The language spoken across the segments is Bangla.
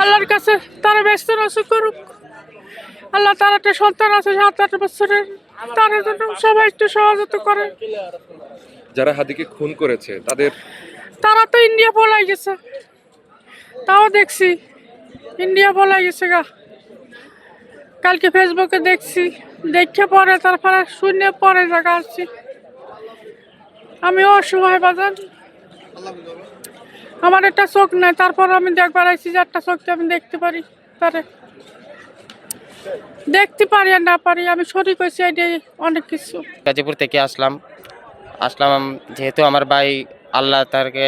আল্লাহর কাছে তারা ব্যস্ত নষ্ট করুক। আল্লাহ তার একটা সন্তান আছে 7-8 বছরের, তার জন্য সবাই একটু সহযোগিতা করে। যারা হাদিকে খুন করেছে তারা তো ইন্ডিয়া পলাই গেছে, তাও দেখছি ইন্ডিয়া পলাই গেছে গা। কালকে ফেসবুকে দেখছি, দেখে পরে তারপরে শূন্য পরে জায়গা আসছি। আমি অসহায় বাজার, আমার একটা চোখ নাই, তারপর আমি দেখবার আইছি যে একটা চোখকে আমি দেখতে পারি, তারে দেখতে পারি আর না পারি, আমি শরীর হয়েছি এটাই অনেক কিছু। গাজীপুর থেকে আসলাম যেহেতু আমার ভাই আল্লাহ তাকে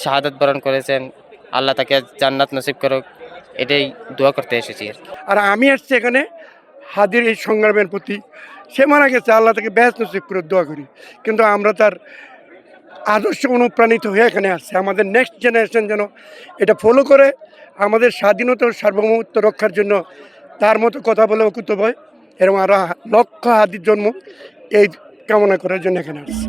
শাহাদাত বরণ করেছেন, আল্লাহ তাকে জান্নাত নসিব করুক, এটাই দোয়া করতে এসেছি। আর আমি আসছি এখানে হাদির এই সংগ্রামের প্রতি। সে মারা গেছে, আল্লাহ তাকে ব্যস্ত নসিব করে দোয়া করি। কিন্তু আমরা তার আদর্শ অনুপ্রাণিত হয়ে এখানে আসছে। আমাদের নেক্সট জেনারেশন যেন এটা ফলো করে আমাদের স্বাধীনতা ও সার্বভৌমত্ব রক্ষার জন্য তার মতো কথা বলে অকুত ভয় এরকম আরও লক্ষ হাদির জন্ম এই কামনা করার জন্য এখানে আসছে।